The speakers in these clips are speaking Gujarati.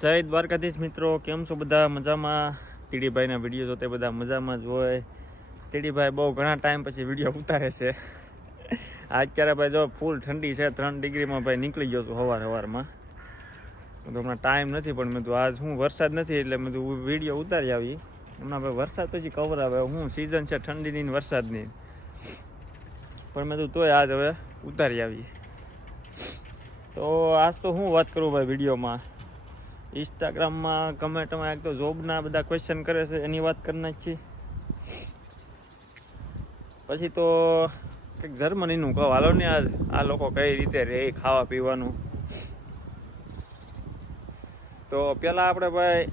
જય દ્વારકાધીશ મિત્રો, કેમ છો બધા? મજામાં? તીડીભાઈના વિડીયો જોતે બધા મજામાં જ હોય. તીડીભાઈ બહુ ઘણા ટાઈમ પછી વિડીયો ઉતારે છે. અત્યારે ભાઈ જો ફૂલ ઠંડી છે, 3 ડિગ્રીમાં ભાઈ નીકળી ગયો છું સવારમાં. તો હમણાં ટાઈમ નથી, પણ મેં તો આજ શું વરસાદ નથી એટલે મેં તો વિડીયો ઉતારી આવી. હમણાં ભાઈ વરસાદ પછી કવર આવે, હું સિઝન છે ઠંડીની વરસાદની, પણ મેં તો તોય આજ હવે ઉતારી આવી. તો આજ તો હું વાત કરું ભાઈ વિડીયોમાં, ઇન્સ્ટાગ્રામમાં કમેન્ટમાં એક તો જોબના બધા ક્વેશ્ચન કરે છે એની વાત કરી નાખી. પછી તો કંઈક જર્મનીનું કહો, હાલો ને આ લોકો કઈ રીતે રહે ખાવા પીવાનું. તો પહેલાં આપણે ભાઈ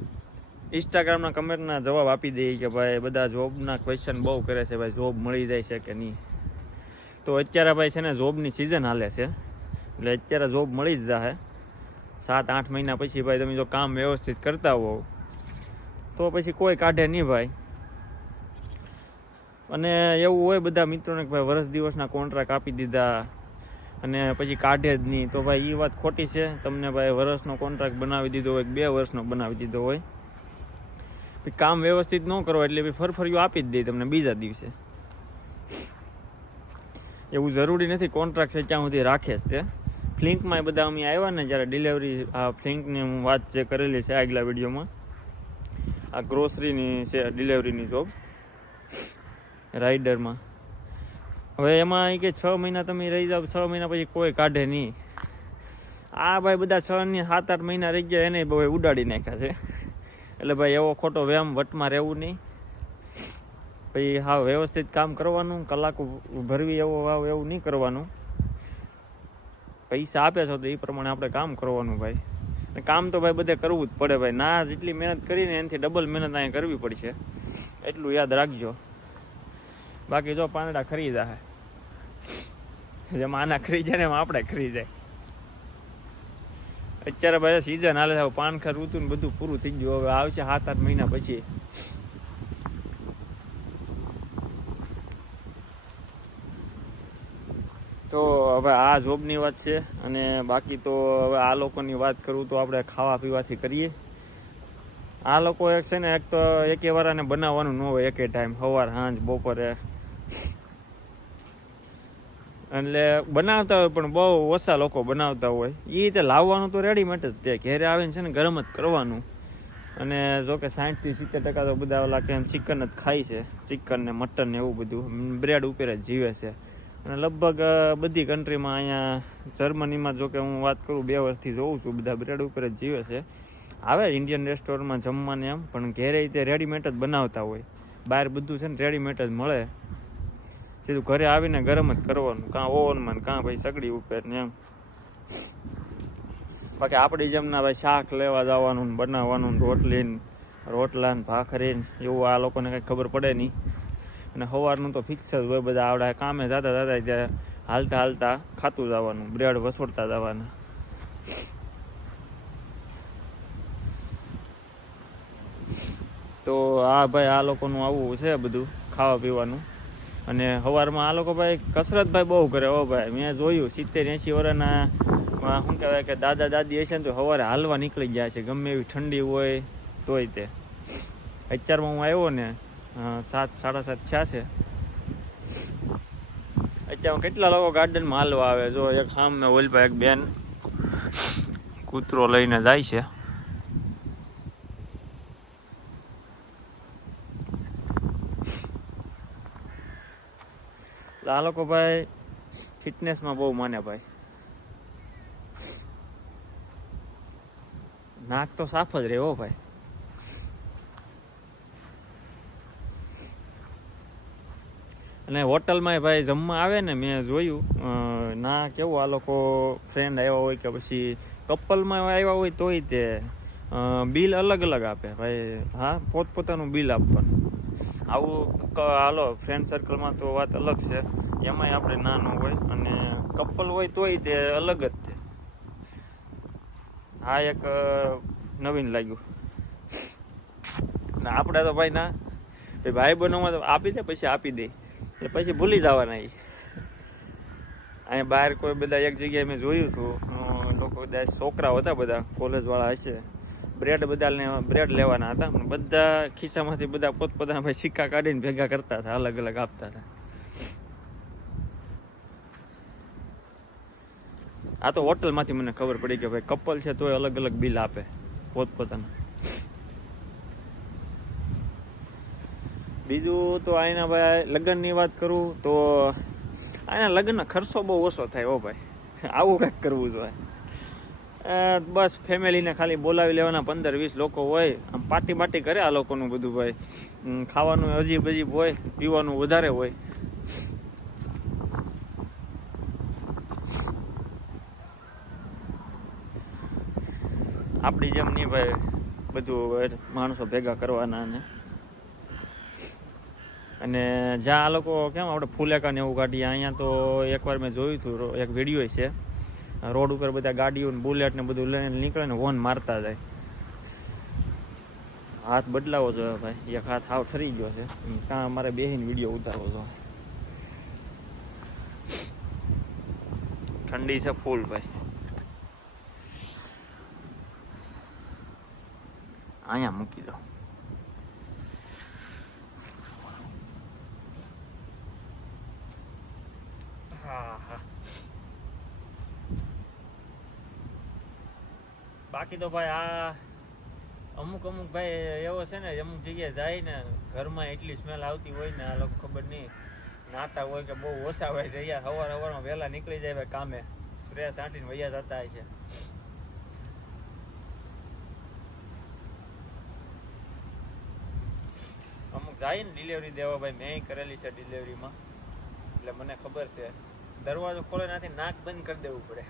ઇન્સ્ટાગ્રામના કમેન્ટના જવાબ આપી દઈએ કે ભાઈ બધા જોબના ક્વેશ્ચન બહુ કરે છે, ભાઈ જોબ મળી જાય છે કે નહીં. તો અત્યારે ભાઈ છે ને જોબની સિઝન હાલે છે, એટલે અત્યારે જોબ મળી જ જશે. 7-8 મહિના પછી ભાઈ તમે જો કામ વ્યવસ્થિત કરતા હોવ તો પછી કોઈ કાઢે નહીં ભાઈ. અને એવું હોય બધા મિત્રોને કે ભાઈ વર્ષ દિવસના કોન્ટ્રાક્ટ આપી દીધા અને પછી કાઢે જ નહીં, તો ભાઈ એ વાત ખોટી છે. તમને ભાઈ વર્ષનો કોન્ટ્રાક્ટ બનાવી દીધો હોય, 2 વર્ષનો બનાવી દીધો હોય, કામ વ્યવસ્થિત ન કરો એટલે ફરફરિયું આપી જ દે તમને બીજા દિવસે. એવું જરૂરી નથી કોન્ટ્રાક્ટ છે ત્યાં સુધી રાખે જ તે. ફ્લિંકમાં એ બધા અમે આવ્યા ને જ્યારે ડિલિવરી, આ ફ્લિંકની હું વાત જે કરેલી છે આગલા વિડીયોમાં, આ ગ્રોસરીની છે ડિલિવરીની જોબ રાઇડરમાં. હવે એમાં એ કે 6 મહિના તમે રહી જાઓ, 6 મહિના પછી કોઈ કાઢે નહીં. આ ભાઈ બધા 6-7-8 મહિના રહી ગયા એને બહુ ઉડાડી નાખ્યા છે. એટલે ભાઈ એવો ખોટો વ્યાયામ વટમાં રહેવું નહીં. પછી હા વ્યવસ્થિત કામ કરવાનું, કલાકો ભરવી એવું નહીં કરવાનું. પૈસા આપે છો તો એ પ્રમાણે આપણે કામ કરવાનું ભાઈ. કામ તો ભાઈ બધે કરવું જ પડે ભાઈ. ના જેટલી મહેનત કરીને એનાથી ડબલ મહેનત અહીંયા કરવી પડશે, એટલું યાદ રાખજો. બાકી જો પાંદડા ખરી જાય, જેમાં આના ખરી જાય ને એમાં આપણે ખરી જાય. અત્યારે ભાઈ સિઝન હાલે છે, પાનખર ઋતુ ને બધું પૂરું થઈ ગયું. હવે આવશે 7-8 મહિના પછી. તો હવે આ જોબની વાત છે. અને બાકી તો હવે આ લોકોની વાત કરું તો આપણે ખાવા પીવાથી કરીએ. આ લોકો એક છે ને, એક તો એકે વારાને બનાવવાનું ન હોય એકે ટાઈમ, સવાર સાંજ બપોરે. એટલે બનાવતા હોય પણ બહુ ઓછા લોકો બનાવતા હોય. એ રીતે લાવવાનું તો રેડીમેડ જ તે, ઘેરે આવીને છે ને ગરમ જ કરવાનું. અને જો કે 60-70% તો બધા ઓલા કે ચિકન જ ખાય છે, ચિકન ને મટન ને એવું બધું, બ્રેડ ઉપર જ જીવે છે. અને લગભગ બધી કન્ટ્રીમાં, અહીંયા જર્મનીમાં જો કે હું વાત કરું 2 વર્ષથી જોઉં છું, બધા બ્રેડ ઉપર જ જીવે છે. આવે ઇન્ડિયન રેસ્ટોરન્ટમાં જમવાને એમ, પણ ઘેરે રીતે રેડીમેડ જ બનાવતા હોય. બહાર બધું છે ને રેડીમેડ જ મળે, સીધું ઘરે આવીને ગરમ જ કરવાનું, કાં ઓવનમાં કાં ભાઈ સગડી ઉપર ને એમ. બાકી આપણી જેમના ભાઈ શાક લેવા જવાનું, બનાવવાનું, રોટલા ને ભાખરી એવું આ લોકોને કંઈ ખબર પડે નહીં. અને સવારનું તો ફિક્સ જ હોય, બધા આવડે કામે જતા ત્યાં હાલતા ખાતું જવાનું, બ્રેડ વસોડતા જવાના. તો આ ભાઈ આ લોકોનું આવું છે બધું ખાવા પીવાનું. અને સવારમાં આ લોકો ભાઈ કસરત ભાઈ બહુ કરે હો ભાઈ. મેં જોયું 70-80 વર્ષના શું કહેવાય કે દાદા દાદી હશે ને તો સવારે હાલવા નીકળી ગયા છે, ગમે એવી ઠંડી હોય તોય તે. અત્યારમાં હું આવ્યો ને 7-7:30 થયા છે. અત્યારમાં કેટલા લોકો ગાર્ડનમાં હાલવા આવે. જો એક સામે ઓલપા એક બેન કૂતરો લઈને જાય છે. આ લોકો ભાઈ ફિટનેસમાં બહુ માને ભાઈ. નાક તો સાફ જ રહે હો ભાઈ. અને હોટલમાં ભાઈ જમવા આવે ને, મેં જોયું ના કેવું આ લોકો ફ્રેન્ડ આવ્યા હોય કે પછી કપલમાં આવ્યા હોય તોય તે બિલ અલગ અલગ આપે ભાઈ. હા, પોતપોતાનું બિલ આપવાનું. આવું હાલો ફ્રેન્ડ સર્કલમાં તો વાત અલગ છે, એમાંય આપણે ના ન હોય. અને કપલ હોય તોય તે અલગ જ છે. આ એક નવીન લાગ્યું. ને આપણે તો ભાઈ ના ભાઈ બનોમાં તો આપી દે, પછી આપી દે એટલે પછી ભૂલી જવાના. અહીંયા બહાર કોઈ બધા એક જગ્યાએ મેં જોયું હતું, લોકો બધા છોકરાઓ હતા, બધા કોલેજવાળા હશે, બ્રેડ લેવાના હતા. બધા ખિસ્સામાંથી બધા પોતપોતાના ભાઈ સિક્કા કાઢીને ભેગા કરતા હતા, અલગ અલગ આપતા હતા. આ તો હોટલમાંથી મને ખબર પડી કે ભાઈ કપલ છે તોય અલગ અલગ બિલ આપે પોતપોતાના. બીજું તો અહીંના ભાઈ લગ્નની વાત કરું તો અહીંના લગ્નનો ખર્ચો બહુ ઓછો થાય. હો ભાઈ, આવું કંઈક કરવું જોઈએ. બસ ફેમિલીને ખાલી બોલાવી લેવાના, 15-20 લોકો હોય, આમ પાર્ટી કરે આ લોકોનું બધું ભાઈ. ખાવાનું અજીબ હોય, પીવાનું વધારે હોય. આપણી જેમ નહીં ભાઈ, બધું માણસો ભેગા કરવાના. અને જ્યાં આ લોકો કેમ આપણે ફુલેકા ને એવું કાઢીએ, અહીંયા તો એકવાર મેં જોયું હતું, એક વિડીયો છે, રોડ ઉપર બધા ગાડીઓ ને બુલેટ ને બધું લઈને નીકળે ને હોર્ન મારતા જાય. હાથ બદલાવો જોઈએ ભાઈ, એક હાથ હાવ ઠરી ગયો છે, કાં મારે બેહીને વિડીયો ઉતારવો જોઈએ. ઠંડી છે ફૂલ ભાઈ. અહીંયા મૂકી દો. બાકી તો ભાઈ આ અમુક ભાઈ એવો છે ને, અમુક જગ્યાએ જાય ને ઘરમાં એટલી સ્મેલ આવતી હોય ને, આ લોકો ખબર નહીં નાતા હોય કે બહુ ઓછા હોય, તૈયાર સવારમાં વહેલા નીકળી જાય ભાઈ કામે, સ્પ્રે છાંટીને વૈયા જતા હોય છે. અમુક જાય ને ડિલિવરી દેવા ભાઈ, મેં કરેલી છે ડિલિવરીમાં, એટલે મને ખબર છે. દરવાજો ખોલે નાથી નાક બંધ કરી દેવું પડે,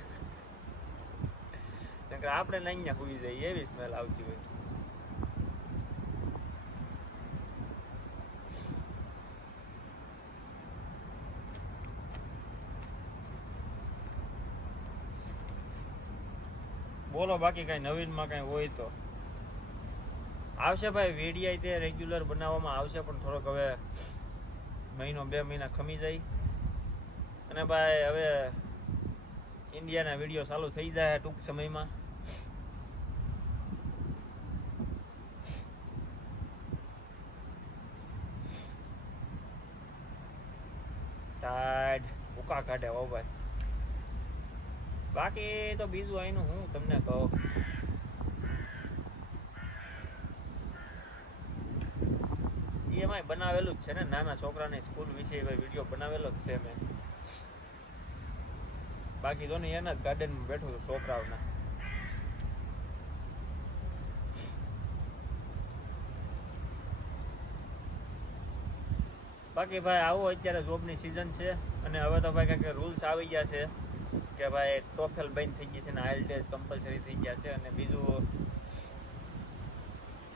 આપણે અહીંયા સુઈ જઈએ એવી સ્મેલ આવતી હોય. બોલો બાકી કઈ નવીનમાં કઈ હોય તો આવશે ભાઈ. વિડીયો તે રેગ્યુલર બનાવવામાં આવશે, પણ થોડોક હવે 1-2 મહિના ખમી જાય. અને ભાઈ હવે ઇન્ડિયાના વિડીયો ચાલુ થઈ જાય ટૂંક સમયમાં. ટાઈડ ભૂકા કાઢે હો ભાઈ. બાકી તો બીજું અહીંનું હું તમને કહું, એમાંય બનાવેલું જ છે ને, નાના છોકરાની સ્કૂલ વિશે વિડીયો બનાવેલો જ છે મેં. બાકી તો નહીં, એના જ ગાર્ડનમાં બેઠો છું છોકરાઓના. બાકી ભાઈ આવો અત્યારે જોબની સિઝન છે, અને હવે તો ભાઈ કંઈક રૂલ્સ આવી ગયા છે કે ભાઈ ટોફેલ બંધ થઈ ગઈ છે ને આઈએલટીએસ કમ્પલસરી થઈ ગયા છે. અને બીજું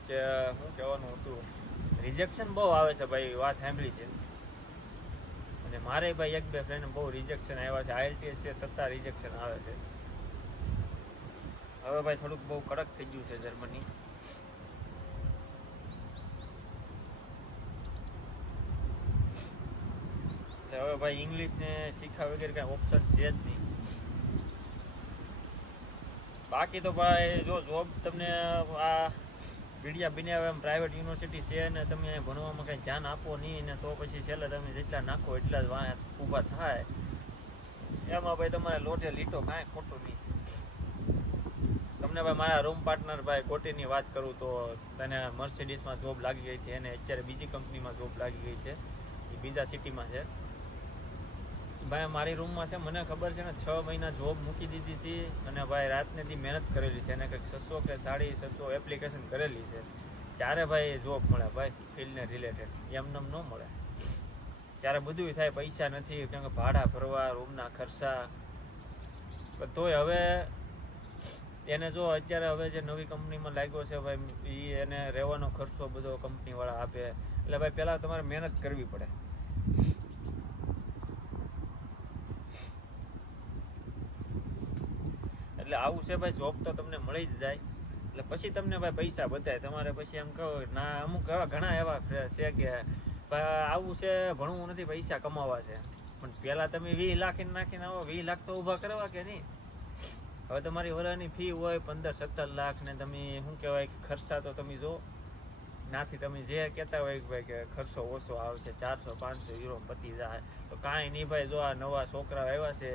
કે શું કહેવાનું હતું, રિજેક્શન બહુ આવે છે ભાઈ, વાત સાંભળી છે. અને મારે ભાઈ 1-2 ફ્રેન્ડ બહુ રિજેક્શન આવ્યા છે. આઈએલટીએસ છે છતાં રિજેક્શન આવે છે. હવે ભાઈ થોડુંક બહુ કડક થઈ ગયું છે જર્મની. હવે ભાઈ ઇંગ્લિશને શીખવા વગેરે કાંઈ ઓપ્શન છે જ નહીં. બાકી તો ભાઈ જો જોબ તમને આ વિડીયા બનાવે એમ પ્રાઇવેટ યુનિવર્સિટી છે ને તમે ભણવામાં કંઈ ધ્યાન આપો નહીં ને તો પછી છેલ્લે તમે જેટલા નાખો એટલા જ વાંહે ઊભા થાય. એમાં ભાઈ તમારે લોટે લીટો કાંઈ ખોટું નહીં. તમને ભાઈ મારા રૂમ પાર્ટનર ભાઈ કોટીની વાત કરું તો તેને મર્સિડીઝમાં જોબ લાગી ગઈ છે, એને અત્યારે બીજી કંપનીમાં જોબ લાગી ગઈ છે, એ બીજા સિટીમાં છે. ભાઈ મારી રૂમમાં છે, મને ખબર છે ને 6 મહિના જોબ મૂકી દીધી હતી, અને ભાઈ રાતનેથી મહેનત કરેલી છે, એને કંઈક 600 કે 650 એપ્લિકેશન કરેલી છે, ત્યારે ભાઈ જોબ મળે ભાઈ ફિલ્ડને રિલેટેડ, એમને ન મળે. ત્યારે બધું થાય, પૈસા નથી, કેમ કે ભાડા ભરવા, રૂમના ખર્ચા. તોય હવે એને જો અત્યારે હવે જે નવી કંપનીમાં લાગ્યો છે ભાઈ, એ એને રહેવાનો ખર્ચો બધો કંપનીવાળા આપે. એટલે ભાઈ પહેલાં તમારે મહેનત કરવી પડે. એટલે આવું છે ભાઈ, જોબ તો તમને મળી જ જાય, એટલે પછી તમને ભાઈ પૈસા બતાય. તમારે પછી એમ કહો ના, અમુક એવા ઘણા એવા છે કે આવું છે, ભણવું નથી, પૈસા કમાવા છે. પણ પહેલાં તમે 20 લાખ નાખીને આવો, 20 લાખ તો ઊભા કરવા કે નહીં? હવે તમારી વરાની ફી હોય 15-17 લાખ ને તમે શું કહેવાય ખર્ચા તો તમે જો નાથી તમે જે કહેતા હોય કે ભાઈ કે ખર્ચો ઓછો આવશે 400-500 યુરો પતી જાય તો કાંઈ નહીં ભાઈ. જો આ નવા છોકરા આવ્યા છે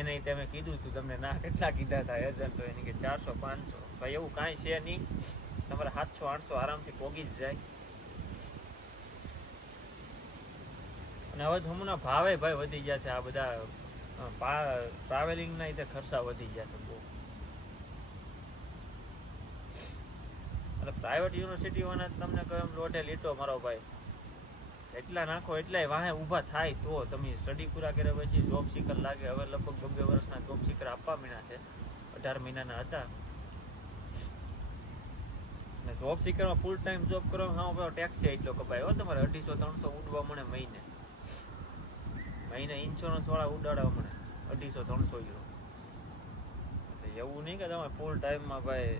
એને તમે કીધું હતું તમને ના કેટલા કીધા હતા એજન્ટો એને કે 400-500 ભાઈ એવું કાંઈ છે નહીં. તમારે 700-800 આરામથી પોગી જ જાય. અને હવે હમણાં ભાવે ભાઈ વધી ગયા છે. આ બધા ટ્રાવેલિંગના રીતે ખર્ચા વધી ગયા છે બહુ. એટલે પ્રાઇવેટ યુનિવર્સિટીઓના તમને કહો એમ લોઢે લીટો મારો ભાઈ. એટલા નાખો એટલાય વાહે ઊભા થાય તો તમે સ્ટડી પૂરા કર્યા પછી જોબ સિકર લાગે. હવે લગભગ 2 વર્ષના જોબ સિકર આપવા મીના છે. 18 મહિનાના હતા. અને જોબ સિકરમાં ફૂલ ટાઈમ જોબ કરો હા ટેક્સ છે એટલો કપાય હો તમારે. 250-300 ઉડવા મળે મહિને. ઇન્સ્યોરન્સ વાળા ઉડાડવા મળે 250-300 યુરો. એટલે એવું નહીં કે તમારે ફૂલ ટાઈમમાં ભાઈ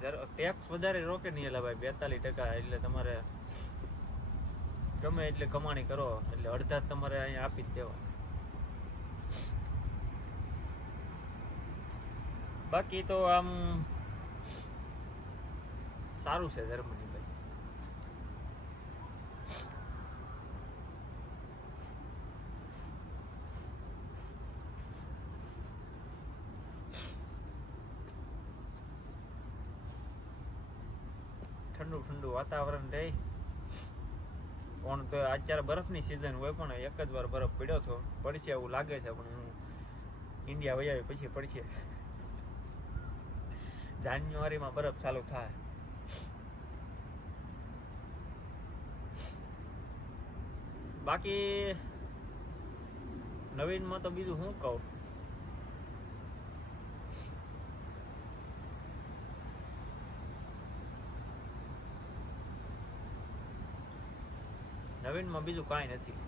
ટેક્સ વધારે રોકે નહીં. એટલે ભાઈ 42%. એટલે તમારે ગમે એટલે કમાણી કરો એટલે અડધા તમારે અહીંયા આપી જ દેવા. બાકી તો આમ સારું છે જર્મની ભાઈ. ઠંડુ ઠંડુ વાતાવરણ રહે. કોણ તો અત્યારે બરફની સિઝન હોય પણ એક જ વાર બરફ પડ્યો હતો. પડશે એવું લાગે છે પણ હું ઇન્ડિયા વહી આવી પછી પડશે. જાન્યુઆરીમાં બરફ ચાલુ થાય. બાકી નવીનમાં તો બીજું શું કહું. નવીનમાં બીજું કાંઈ નથી.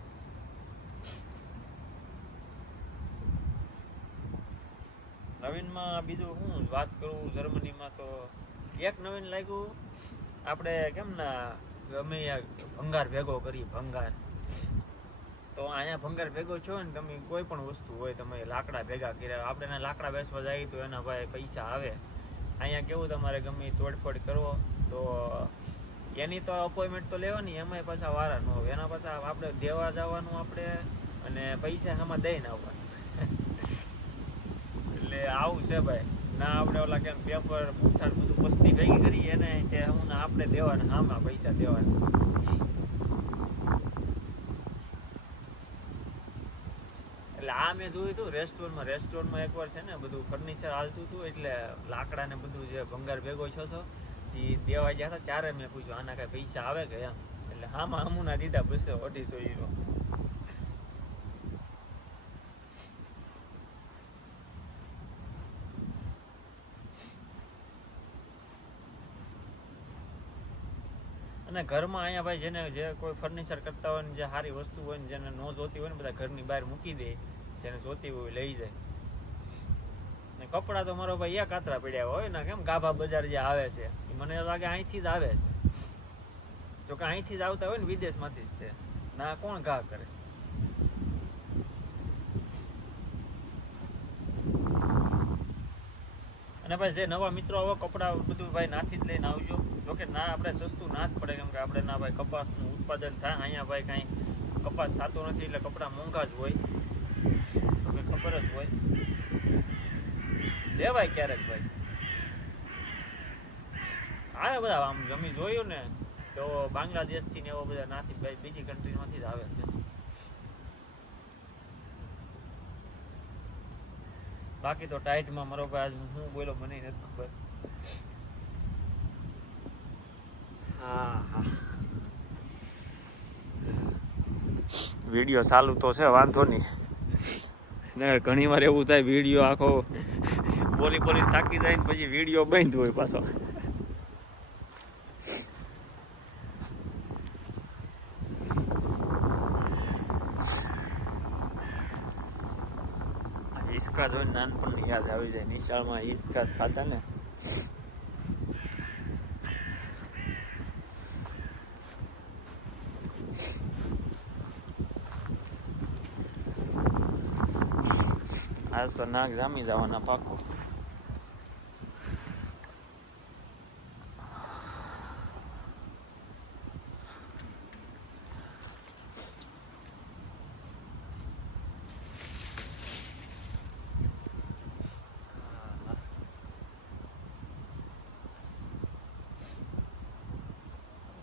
નવીનમાં બીજું હું વાત કરું. જર્મનીમાં તો એક નવીન લાગ્યું આપણે કેમ ના ગમે ભંગાર ભેગો કરી. ભંગાર તો અહીંયા ભંગાર ભેગો છો ને તમે કોઈ પણ વસ્તુ હોય તમે લાકડા ભેગા કર્યા. આપણે લાકડા બેસવા જાય તો એના ભાઈ પૈસા આવે. અહીંયા કેવું તમારે ગમે તોડફોડ કરવો તો એની તો અપોઇન્ટમેન્ટ તો લેવાની. એમાંય પાછા વારા ન હોય. એના પાછા આપણે દેવા જવાનું આપણે અને પૈસા આમાં દઈને આવવાનું. એટલે આવું છે ભાઈ. ના આપણે ઓલા કેમ પેપર પૂઠાણ બધું પસ્તી ભેગી કરી એને કે હું ના આપણે દેવાના આમાં પૈસા દેવાના. એટલે આ મેં જોયું હતું રેસ્ટોરન્ટમાં એકવાર છે ને બધું ફર્નિચર હાલતું હતું. એટલે લાકડા ને બધું જે ભંગાર ભેગો છો તો એ દેવા ગયા હતા ત્યારે મેં પૂછ્યું આના કઈ પૈસા આવે કે એમ. એટલે હામાં હમુના દીધા બસો 250 યુરો. અને ઘરમાં અહીંયા ભાઈ જેને જે કોઈ ફર્નિચર કરતા હોય ને જે સારી વસ્તુ હોય ને જેને ન જોતી હોય ને બધા ઘરની બહાર મૂકી દે. જેને જોતી હોય લઈ જાય. ને કપડાં તો મારો ભાઈ એક કાતરા પડ્યા હોય ને કેમ ગાભા બજાર જે આવે છે મને લાગે અહીંથી જ આવે છે. જો કે અહીંથી જ આવતા હોય ને વિદેશમાંથી જ તે ના કોણ ઘા કરે. અને ભાઈ જે નવા મિત્રો હવે કપડાં બધું ભાઈ નાથી જ લઈને આવજો. જોકે ના આપણે સસ્તું ના જ પડે કેમ કે આપણે ના ભાઈ કપાસનું ઉત્પાદન થાય. અહીંયા ભાઈ કાંઈ કપાસ થતો નથી એટલે કપડાં મોંઘા જ હોય. તો કે ખબર જ હોય. લેવાય ક્યારેક ભાઈ. આવે બધા આમ જમી જોયું ને તો બાંગ્લાદેશથી ને એવા બધા નાથી ભાઈ બીજી કન્ટ્રીમાંથી જ આવે છે. બાકી તો ટાઈટમાં મારો ભાઈ આજ હું બોલો મને નથી ખબર. હા વિડીયો ચાલુ તો છે વાંધો નહીં. ને ઘણી વાર એવું થાય વિડીયો આખો બોલી થાકી જાય ને પછી વિડીયો બંધ હોય પાછો. હિસકા જોઈને નાનપણની યાદ આવી જાય. નિશાળમાં હિસકા ખાતા ને. આજ તો નાક જામી જવાના પાક્કું.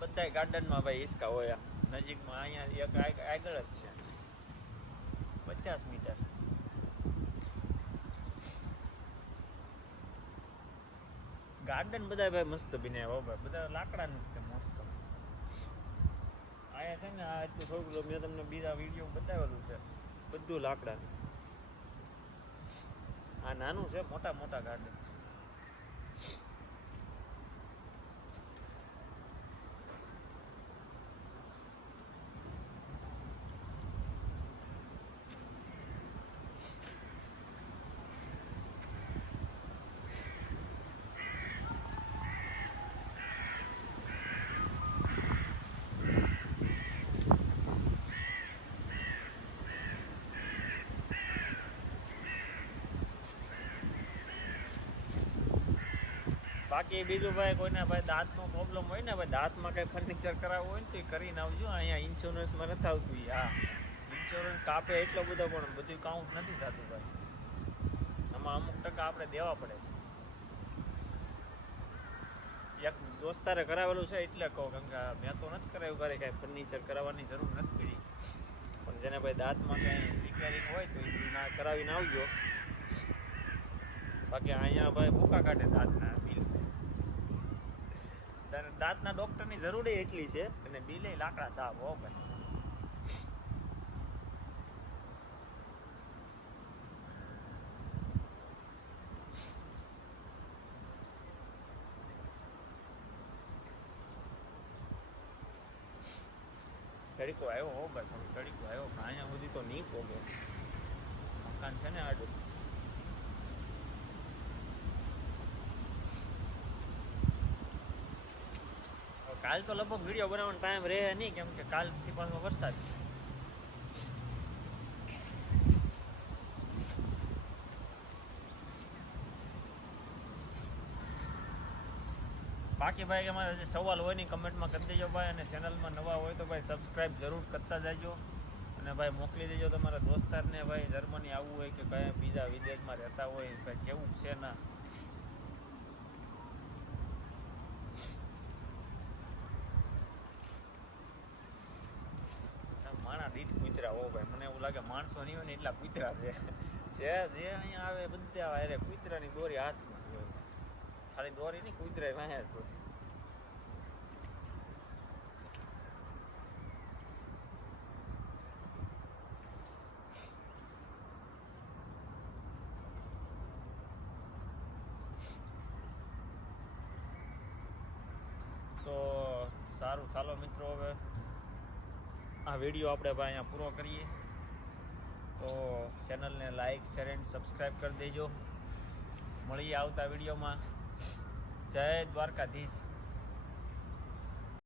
બધા ગાર્ડનમાં ભાઈ હિસકા હોય નજીકમાં. અહીંયા એક આગળ જ છે 50 મીટર. ગાર્ડન બધા ભાઈ મસ્ત બનાવ્યા ભાઈ, બધા લાકડાનું છે મસ્ત. અહીંયા છે ને આ એટલું થોડું મેં તમને બીજા વિડીયો બતાવેલું છે, બધું લાકડાનું. આ નાનું છે, મોટા મોટા ગાર્ડન છે. બાકી બીજું ભાઈ કોઈને ભાઈ દાંતનો પ્રોબ્લેમ હોય ને ભાઈ, દાંતમાં કંઈ ફર્નિચર કરાવવું હોય ને તો એ કરીને આવજો. અહીંયા ઇન્સ્યોરન્સમાં નથી આવતું. હા, ઇન્સ્યોરન્સ કાપે એટલો બધો પણ બધું કાઉન્ટ નથી થતું ભાઈ. આમાં અમુક ટકા આપણે દેવા પડે છે. એક દોસ્તારે કરાવેલું છે એટલે કહો, કેમ કે મેં તો નથી કરાવ્યું ઘરે, કાંઈ ફર્નિચર કરાવવાની જરૂર નથી પડી. પણ જેને ભાઈ દાંતમાં કાંઈ રિપેરિંગ હોય તો એ ના કરાવીને આવજો. બાકી અહીંયા ભાઈ ભૂકા કાઢે દાંતના બિલ. દાંતના ડૉક્ટરની જરૂર એટલી છે અને બિલે લાકડા સાફ હો ભાઈ. ઘડીકો આવ્યો હો ભાઈ, થોડું ઘડીકો આવ્યો પણ અહીંયા સુધી તો નહીં પોગે. મકાન છે ને આડું. કાલ તો લગભગ વિડીયો બનાવવાનો ટાઈમ રહે નહીં, કેમ કે કાલથી પાછો વરસાદ છે. બાકી ભાઈ અમારે જે સવાલ હોય ને કમેન્ટમાં કરી દેજો ભાઈ, અને ચેનલમાં નવા હોય તો ભાઈ સબસ્ક્રાઈબ જરૂર કરતા જાજો. અને ભાઈ મોકલી દેજો તમારા દોસ્તારને ભાઈ જર્મની આવવું હોય કે કયા બીજા વિદેશમાં રહેતા હોય, ભાઈ કેવું છે ના. માણા દીઠ કૂતરા હો ભાઈ, મને એવું લાગે માણસો નહીં હોય ને એટલા કૂતરા છે. જે અહીંયા આવે બધા અરે કૂતરાની દોરી હાથમાં હોય, ખાલી દોરી નહીં કૂતરા વાહે જ હોય. તો સારું, ચાલો મિત્રો હવે આ વિડીયો આપણે ભાઈ અહીંયા પૂરો કરીએ. તો ચેનલને લાઈક શેર એન્ડ સબસ્ક્રાઈબ કરી દેજો. મળીએ આવતા વિડીયોમાં. જય દ્વારકાધીશ.